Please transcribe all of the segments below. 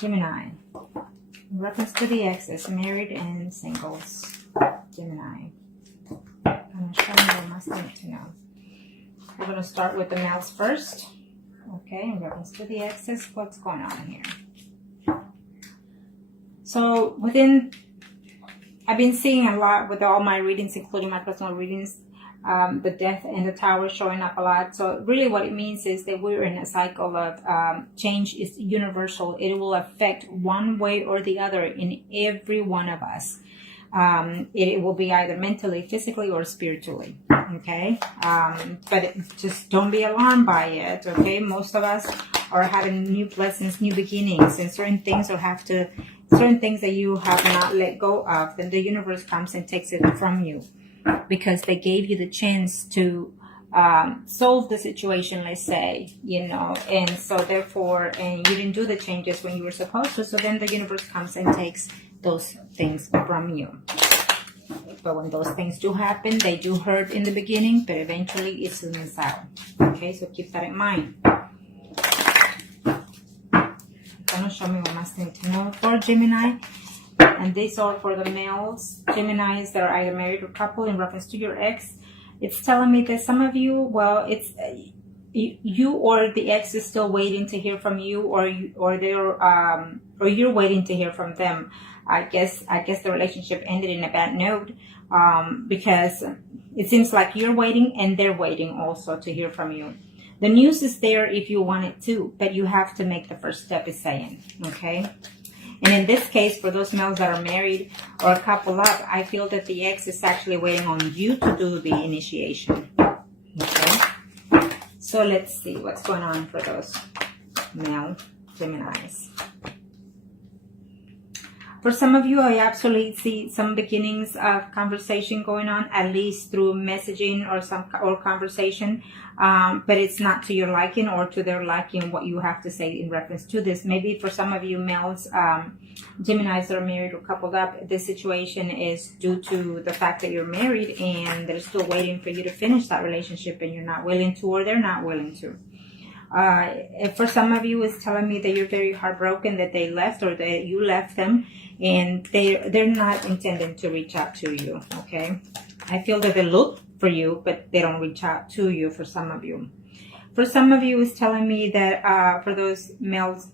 Gemini. In reference to the exes, married and singles. Gemini. I'm show you what must need to know. We're going to start with the males first. Okay, in reference to the exes, what's going on here? So I've been seeing a lot with all my readings, including my personal readings, the death and the tower showing up a lot. So really what it means is that we're in a cycle of change is universal. It will affect one way or the other in every one of us. It will be either mentally, physically, or spiritually. Okay, but just don't be alarmed by it. Okay, most of us are having new blessings, new beginnings, and certain things that you have not let go of, then the universe comes and takes it from you because they gave you the chance to solve the situation, let's say, and so therefore, and you didn't do the changes when you were supposed to, so then the universe comes and takes those things from you. But when those things do happen, they do hurt in the beginning, but eventually it smooths out. Okay, so keep that in mind. Gonna show me what must need to know for Gemini, and these are for the males, Geminis that are either married or couple. In reference to your ex, it's telling me that some of you, well, it's you or the ex is still waiting to hear from you, or you're waiting to hear from them. I guess the relationship ended in a bad note because it seems like you're waiting and they're waiting also to hear from you. The news is there if you want it to, but you have to make the first step, is saying, okay? And in this case, for those males that are married or a couple up, I feel that the ex is actually waiting on you to do the initiation, okay? So let's see what's going on for those male Geminis. For some of you, I absolutely see some beginnings of conversation going on, at least through messaging or conversation, but it's not to your liking or to their liking what you have to say in reference to this. Maybe for some of you males, Geminis that are married or coupled up, this situation is due to the fact that you're married and they're still waiting for you to finish that relationship and you're not willing to, or they're not willing to. For some of you, it's telling me that you're very heartbroken that they left or that you left them, and they're not intending to reach out to you. Okay, I feel that they look for you, but they don't reach out to you. For some of you, it's telling me that for those males,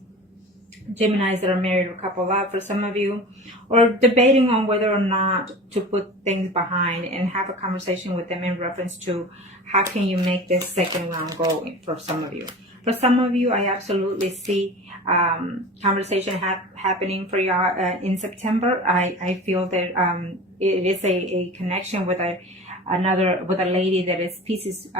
Geminis that are married or coupled up, for some of you, or debating on whether or not to put things behind and have a conversation with them in reference to how can you make this second round go for some of you. For some of you, I absolutely see conversation happening for y'all in September. I feel that it is a connection with a lady that is Pisces,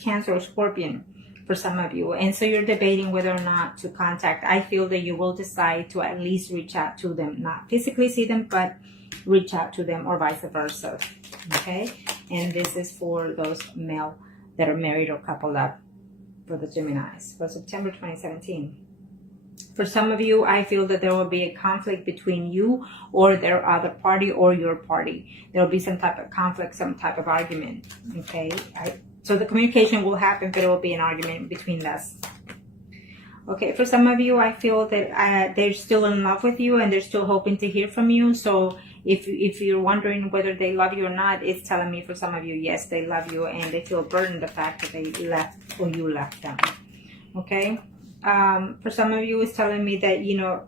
Cancer, or Scorpion for some of you. And so you're debating whether or not to contact. I feel that you will decide to at least reach out to them, not physically see them, but reach out to them, or vice versa. Okay? And this is for those male that are married or coupled up, for the Geminis for September 2017. For some of you, I feel that there will be a conflict between you or their other party or your party. There will be some type of conflict, some type of argument. Okay, so the communication will happen, but it will be an argument between us. Okay, for some of you, I feel that they're still in love with you and they're still hoping to hear from you. So if you're wondering whether they love you or not, it's telling me for some of you, yes, they love you and they feel burdened the fact that they left or you left them. Okay, for some of you, it's telling me that,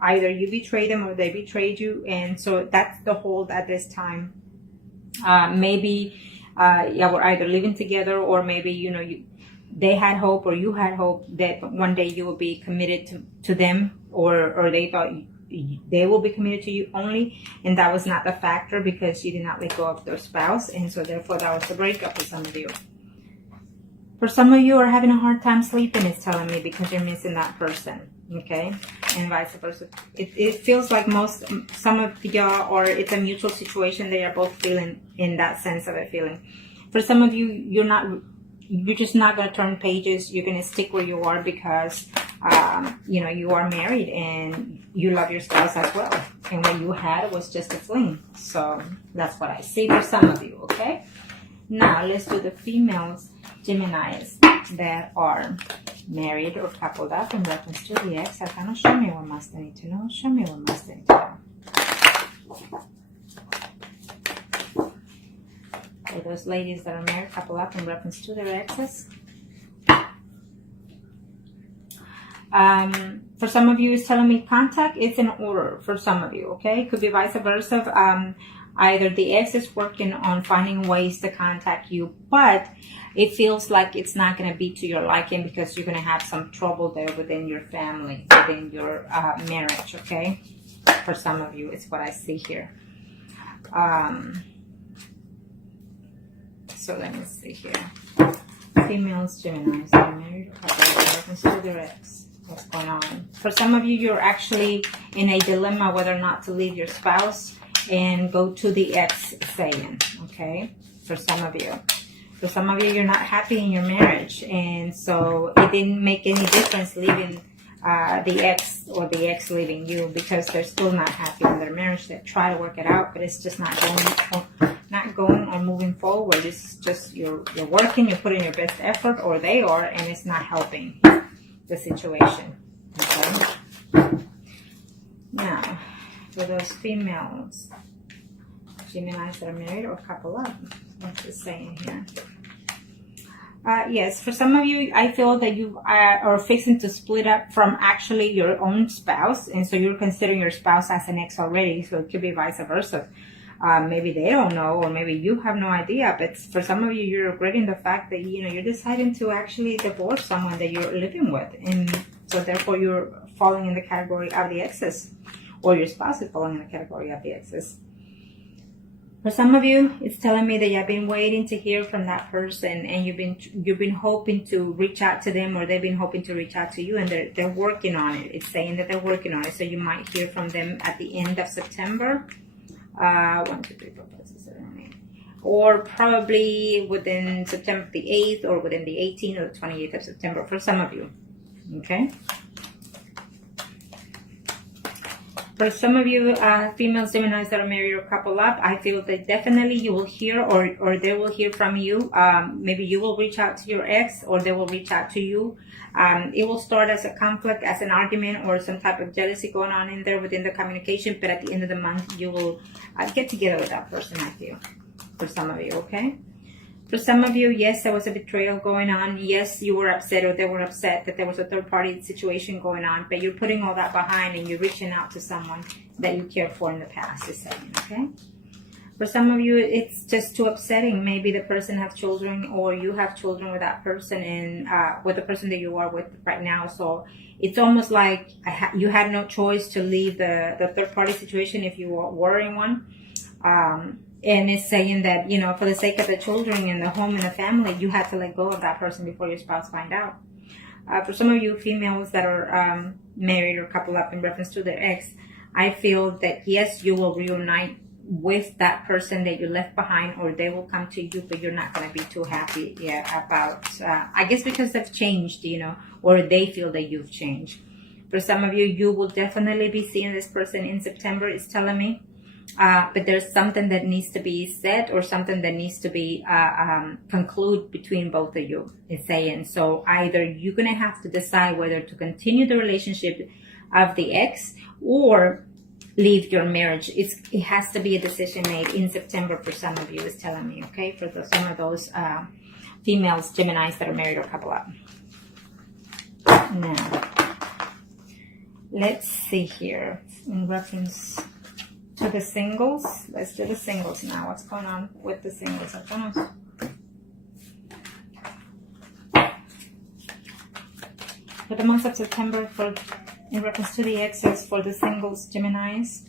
either you betrayed them or they betrayed you, and so that's the hold at this time. Maybe we're either living together, or maybe they had hope or you had hope that one day you will be committed to them, or they thought they will be committed to you only, and that was not the factor because you did not let go of their spouse, and so therefore that was the breakup for some of you. For some of you are having a hard time sleeping, it's telling me, because you're missing that person. Okay, and vice versa. It feels like some of y'all, or it's a mutual situation. They are both feeling in that sense of a feeling. For some of you, you're just not going to turn pages. You're going to stick where you are because you are married and you love your spouse as well, and what you had was just a fling. So that's what I see for some of you. Okay, now let's do the females Geminis that are married or coupled up in reference to the ex. Arcana, show me what must they need to know. Show me what must they need to know. For those ladies that are married, coupled up in reference to their exes. For some of you, it's telling me contact is in order for some of you, okay? Could be vice versa. Either the ex is working on finding ways to contact you, but it feels like it's not going to be to your liking because you're going to have some trouble there within your family, within your marriage, okay? For some of you, it's what I see here. So let me see here. Females, Geminis, they're married or coupled to their ex. What's going on? For some of you, you're actually in a dilemma whether or not to leave your spouse and go to the ex saying, okay? For some of you. For some of you, you're not happy in your marriage. And so it didn't make any difference leaving the ex or the ex leaving you because they're still not happy in their marriage. They try to work it out, but it's just not going or moving forward. It's just you're working, you're putting your best effort, or they are, and it's not helping the situation. Okay. Now, for those females, Geminis that are married or couple up, what's it saying here? Yes, for some of you, I feel that you are fixing to split up from actually your own spouse, and so you're considering your spouse as an ex already. So it could be vice versa. Maybe they don't know, or maybe you have no idea. But for some of you, you're regretting the fact that you're deciding to actually divorce someone that you're living with, and so therefore you're falling in the category of the exes, or your spouse is falling in the category of the exes. For some of you, it's telling me that you've been waiting to hear from that person, and you've been hoping to reach out to them, or they've been hoping to reach out to you, and they're working on it. It's saying that they're working on it, so you might hear from them at the end of September. 1, 2, 3, 4, 5, 6, 7, 8. Or probably within September the 8th, or within the 18th or the 28th of September for some of you. Okay? For some of you females, Geminis that are married or couple up, I feel that definitely you will hear or they will hear from you. Maybe you will reach out to your ex, or they will reach out to you. It will start as a conflict, as an argument, or some type of jealousy going on in there within the communication. But at the end of the month, you will get together with that person, I feel, for some of you, okay? For some of you, yes, there was a betrayal going on. Yes, you were upset, or they were upset that there was a third-party situation going on. But you're putting all that behind, and you're reaching out to someone that you cared for in the past, is saying, okay? For some of you, it's just too upsetting. Maybe the person has children, or you have children with that person, and with the person that you are with right now. So it's almost like you had no choice to leave the third-party situation if you were in one. And it's saying that, for the sake of the children and the home and the family, you had to let go of that person before your spouse find out. For some of you females that are married or coupled up in reference to their ex, I feel that, yes, you will reunite with that person that you left behind, or they will come to you, but you're not going to be too happy about, I guess because they've changed, or they feel that you've changed. For some of you, you will definitely be seeing this person in September, it's telling me. But there's something that needs to be said, or something that needs to be conclude between both of you, it's saying. So either you're going to have to decide whether to continue the relationship of the ex or leave your marriage. It has to be a decision made in September for some of you, it's telling me, okay? For some of those females, Geminis that are married or couple up. Now, let's see here in reference to the singles. Let's do the singles now. What's going on with the singles? For the month of September, in reference to the exes, for the singles, Geminis,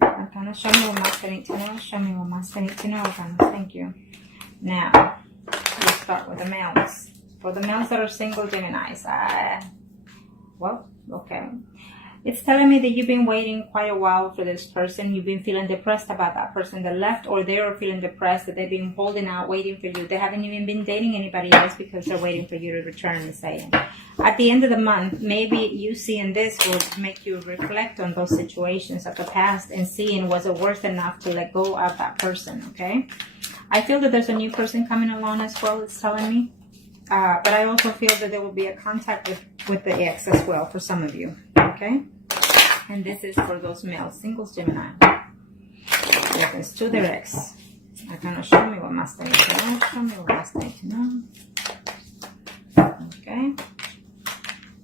Arcana, show me what must I need to know. Show me what must I need to know, Arcana. Thank you. Now, we'll start with the males. For the males that are single, Geminis, well, okay. It's telling me that you've been waiting quite a while for this person. You've been feeling depressed about that person that left, or they are feeling depressed that they've been holding out, waiting for you. They haven't even been dating anybody else because they're waiting for you to return and say. At the end of the month, maybe you seeing this will make you reflect on those situations of the past and seeing was it worth enough to let go of that person, okay? I feel that there's a new person coming along as well, it's telling me. But I also feel that there will be a contact with the ex as well for some of you. Okay? And this is for those male singles, Gemini. Reference to their ex. I cannot show me what must I need to know. Show me what must I need to know. Okay.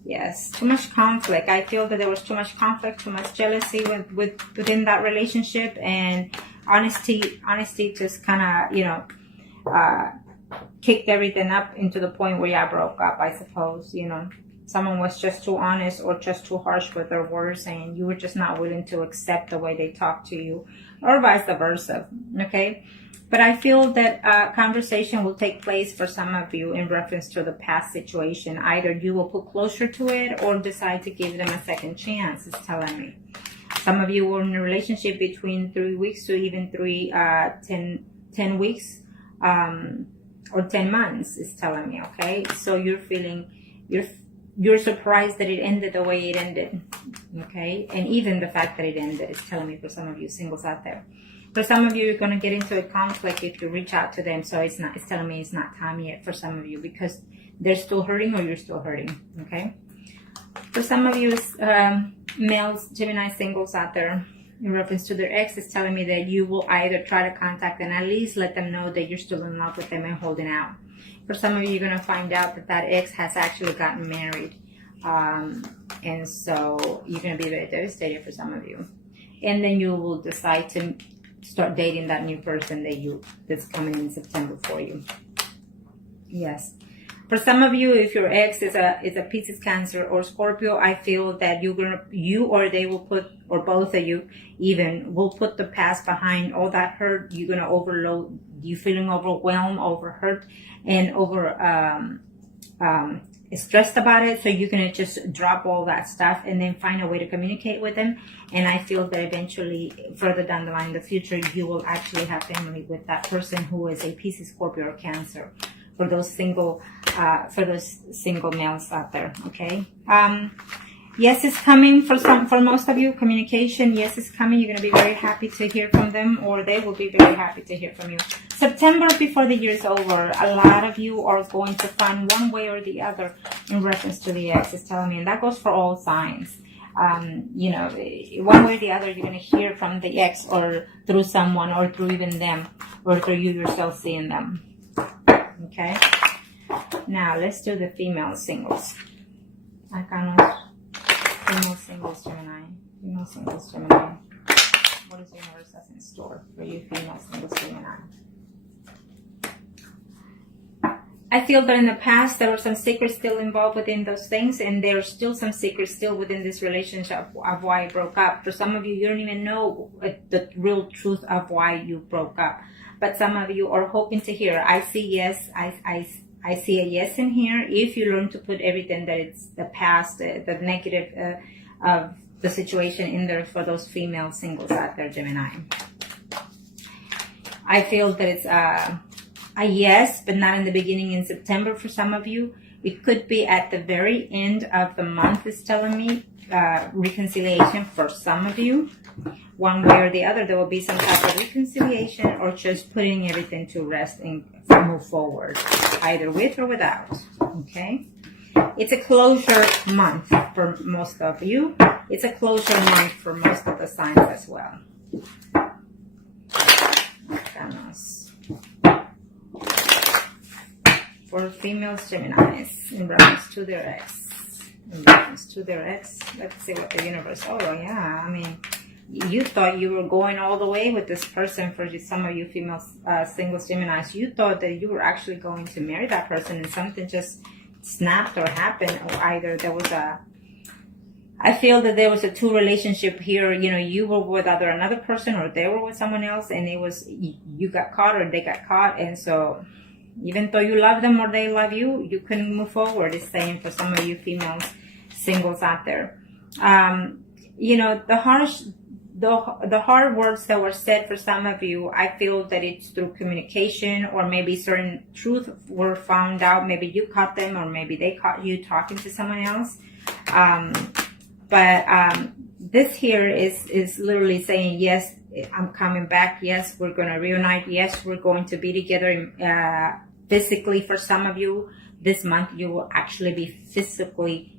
Yes, too much conflict. I feel that there was too much conflict, too much jealousy within that relationship, and honesty just kind of, you know, kicked everything up into the point where y'all broke up, I suppose. You know, someone was just too honest or just too harsh with their words, and you were just not willing to accept the way they talk to you, or vice versa. Okay. But I feel that conversation will take place for some of you in reference to the past situation. Either you will put closure to it or decide to give them a second chance, it's telling me. Some of you were in a relationship between 3 weeks to even 10 weeks or 10 months, it's telling me, okay? So you're feeling, you're surprised that it ended the way it ended, okay? And even the fact that it ended is telling me for some of you singles out there. For some of you, you're going to get into a conflict if you reach out to them. So it's telling me it's not time yet for some of you because they're still hurting or you're still hurting. Okay. For some of you, males, Gemini singles out there, in reference to their ex, it's telling me that you will either try to contact them, at least let them know that you're still in love with them and holding out. For some of you, you're going to find out that ex has actually gotten married. And so you're going to be very devastated for some of you. And then you will decide to start dating that new person that's coming in September for you. Yes. For some of you, if your ex is a Pisces, Cancer, or Scorpio, I feel that you or they will put, or both of you even, will put the past behind. All that hurt, you're gonna overload. You feeling overwhelmed, overhurt, and stressed about it, so you're gonna just drop all that stuff and then find a way to communicate with them. And I feel that eventually, further down the line in the future, you will actually have family with that person who is a Pisces, Scorpio, or Cancer. For those single males out there, okay. Yes, it's coming for most of you. Communication, yes, it's coming. You're gonna be very happy to hear from them, or they will be very happy to hear from you. September, before the year is over, a lot of you are going to find one way or the other in reference to the ex, is telling me, and that goes for all signs. You know, one way or the other, you're going to hear from the ex, or through someone, or through even them, or through you yourself seeing them. Okay. Now let's do the female singles. Arcanos. Female singles, Gemini. Female singles, Gemini. What is the universe has in store for you, female singles, Gemini? I feel that in the past there were some secrets still involved within those things, and there's still some secrets still within this relationship of why it broke up. For some of you, you don't even know the real truth of why you broke up. But some of you are hoping to hear. I see yes. I see a yes in here. If you learn to put everything that it's the past, the negative of the situation in there for those female singles out there, Gemini. I feel that it's a yes, but not in the beginning in September for some of you. It could be at the very end of the month, is telling me, reconciliation for some of you. One way or the other, there will be some type of reconciliation, or just putting everything to rest and move forward, either with or without. Okay? It's a closure month for most of you. It's a closure month for most of the signs as well. For females, Geminis, in reference to their ex. In reference to their ex, let's see what the universe. Oh, yeah, I mean, you thought you were going all the way with this person. For some of you female singles, Geminis, you thought that you were actually going to marry that person, and something just snapped or happened, or either there was I feel that there was a two relationship here. You know, you were with another person, or they were with someone else, and it was, you got caught or they got caught. And so even though you love them or they love you, you couldn't move forward. It's saying for some of you females singles out there. You know, the hard words that were said for some of you, I feel that it's through communication, or maybe certain truth were found out. Maybe you caught them, or maybe they caught you talking to someone else. But this here is literally saying, yes, I'm coming back. Yes, we're going to reunite. Yes, we're going to be together physically for some of you. this month you will actually be physically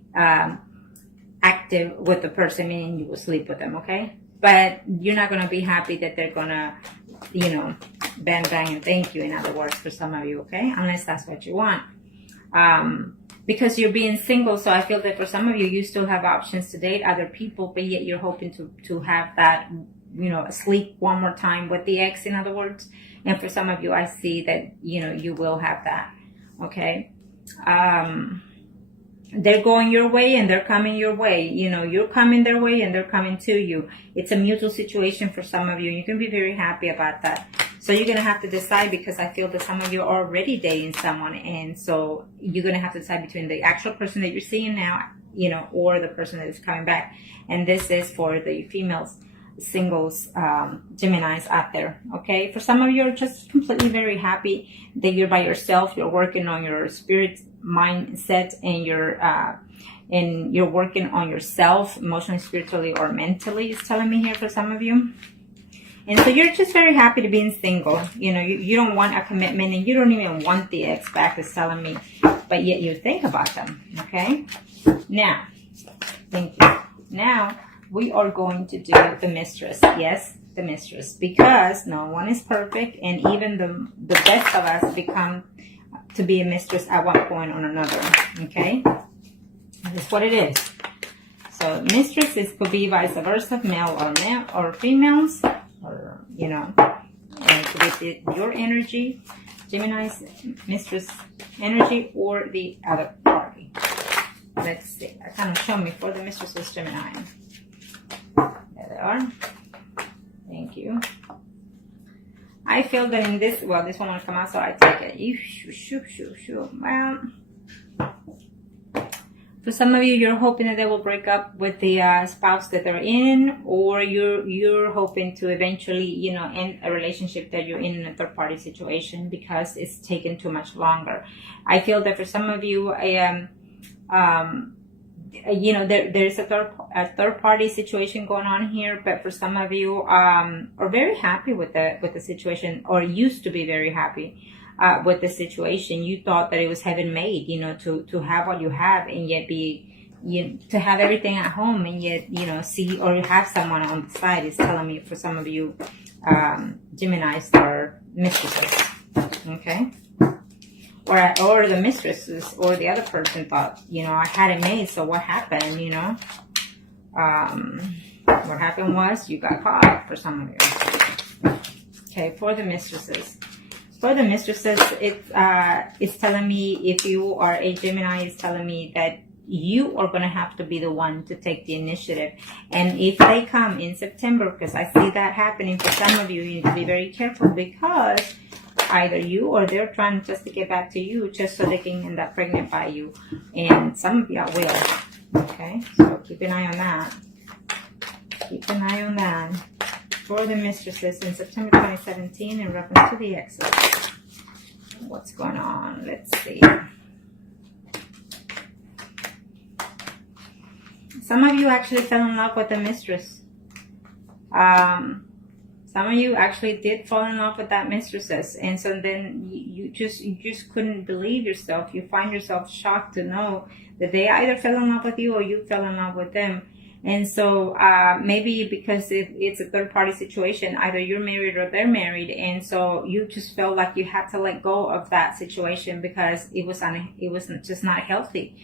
active with the person, meaning you will sleep with them, okay? But you're not going to be happy that they're going to, bang, bang, and thank you, in other words, for some of you, okay? Unless that's what you want. Because you're being single, so I feel that for some of you, you still have options to date other people, but yet you're hoping to have that, sleep one more time with the ex, in other words. And for some of you, I see that, you will have that, okay? They're going your way and they're coming your way. You're coming their way and they're coming to you. It's a mutual situation for some of you. You can be very happy about that. So you're going to have to decide, because I feel that some of you are already dating someone. And so you're going to have to decide between the actual person that you're seeing now, or the person that is coming back. And this is for the females, singles, Geminis out there. Okay. For some of you are just completely very happy that you're by yourself. You're working on your spirit mindset, and you're working on yourself emotionally, spiritually, or mentally, it's telling me here for some of you. And so you're just very happy to be single. You don't want a commitment, and you don't even want the ex back, it's telling me. But yet you think about them, okay? Now, thank you. Now, we are going to do the mistress. Yes, the mistress. Because no one is perfect, and even the best of us become to be a mistress at one point or another, okay? That's what it is. So mistresses could be vice versa, male or females, or and it could be your energy, Gemini's mistress energy, or the other party. Let's see. Kind of show me for the mistresses, Gemini. There they are. Thank you. I feel that in this, this one will come out, so I take it. Well, for some of you, you're hoping that they will break up with the spouse that they're in, or you're hoping to eventually, end a relationship that you're in a third-party situation because it's taken too much longer. I feel that for some of you, there's a third-party situation going on here, but for some of you are very happy with the situation, or used to be very happy with the situation. You thought that it was heaven made, to have what you have, and yet to have everything at home, and yet, see or have someone on the side. Is telling me for some of you, Geminis are mistresses, okay? Or the mistresses, or the other person thought, I had it made, so what happened, what happened was you got caught, for some of you. Okay, for the mistresses. For the mistresses, it's telling me, if you are a Gemini, it's telling me that you are going to have to be the one to take the initiative. And if they come in September, because I see that happening for some of you, you need to be very careful, because either you or they're trying just to get back to you just so they can end up pregnant by you. And some of you will. Okay, so keep an eye on that. Keep an eye on that. For the mistresses in September 2017 in reference to the exes. What's going on? Let's see. Some of you actually fell in love with the mistress. Some of you actually did fall in love with that mistresses, and so then you just couldn't believe yourself. You find yourself shocked to know that they either fell in love with you or you fell in love with them. And so maybe because it's a third-party situation, either you're married or they're married, and so you just felt like you had to let go of that situation because it was just not healthy.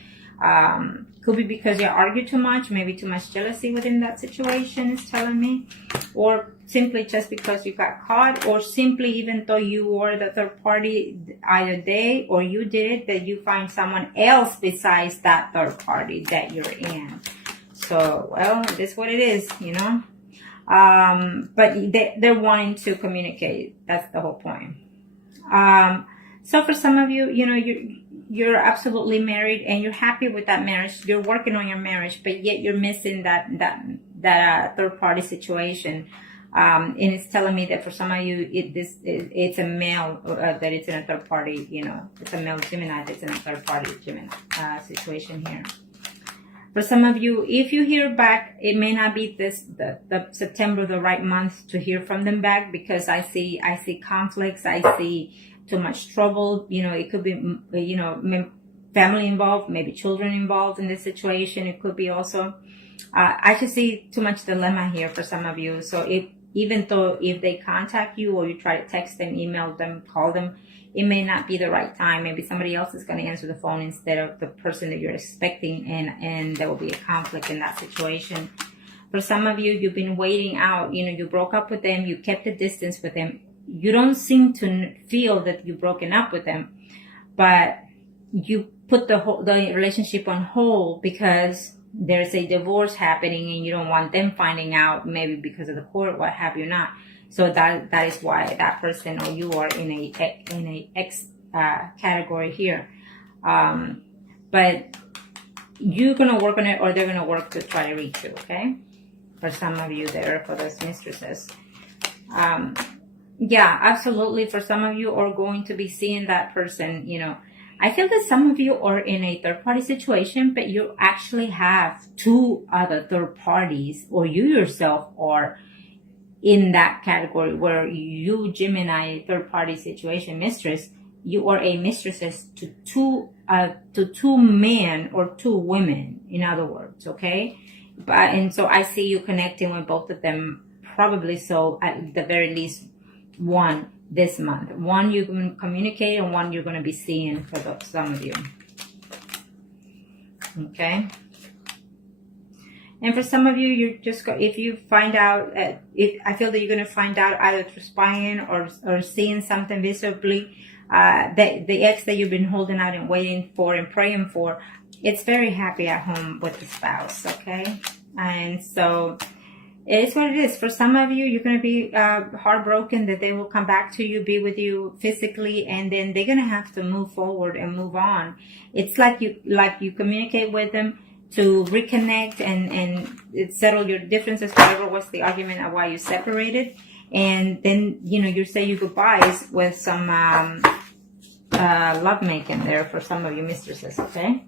Could be because you argued too much, maybe too much jealousy within that situation, is telling me, or simply just because you got caught, or simply even though you were the third party, either they or you did it, that you find someone else besides that third party that you're in. So, well, that's what it is, but they're wanting to communicate. That's the whole point. So for some of you, you're absolutely married and you're happy with that marriage. You're working on your marriage, but yet you're missing that third party situation. And it's telling me that for some of you, it's a male that it's in a third party. It's a male Gemini that's in a third party Gemini situation here. For some of you, if you hear back, it may not be the September the right month to hear from them back, because I see conflicts. I see too much trouble. It could be, family involved, maybe children involved in this situation. It could be also. I should see too much dilemma here for some of you. So even though if they contact you or you try to text them, email them, call them, it may not be the right time. Maybe somebody else is going to answer the phone instead of the person that you're expecting, and there will be a conflict in that situation. For some of you, you've been waiting out. You broke up with them, you kept the distance with them. You don't seem to feel that you've broken up with them, but you put the relationship on hold because there's a divorce happening and you don't want them finding out, maybe because of the court, what have you not. So that is why that person or you are in a X category here. But you're going to work on it, or they're going to work to try to reach you, okay? For some of you there, for those mistresses. Yeah, absolutely. For some of you are going to be seeing that person, I feel that some of you are in a third-party situation, but you actually have two other third parties, or you yourself are in that category where you, Gemini, third-party situation mistress, you are a mistress to two men or two women, in other words, okay? And so I see you connecting with both of them, probably so at the very least one this month. One you can communicate, and one you're going to be seeing for some of you. Okay. And for some of you, you're just if you find out, I feel that you're going to find out either through spying or seeing something visibly. The ex that you've been holding out and waiting for and praying for, it's very happy at home with the spouse. Okay, and so it's what it is. For some of you, you're going to be heartbroken that they will come back to you, be with you physically, and then they're going to have to move forward and move on. It's like you communicate with them to reconnect and settle your differences, whatever was the argument of why you separated. And then, you say your goodbyes with some love making there for some of you mistresses, okay?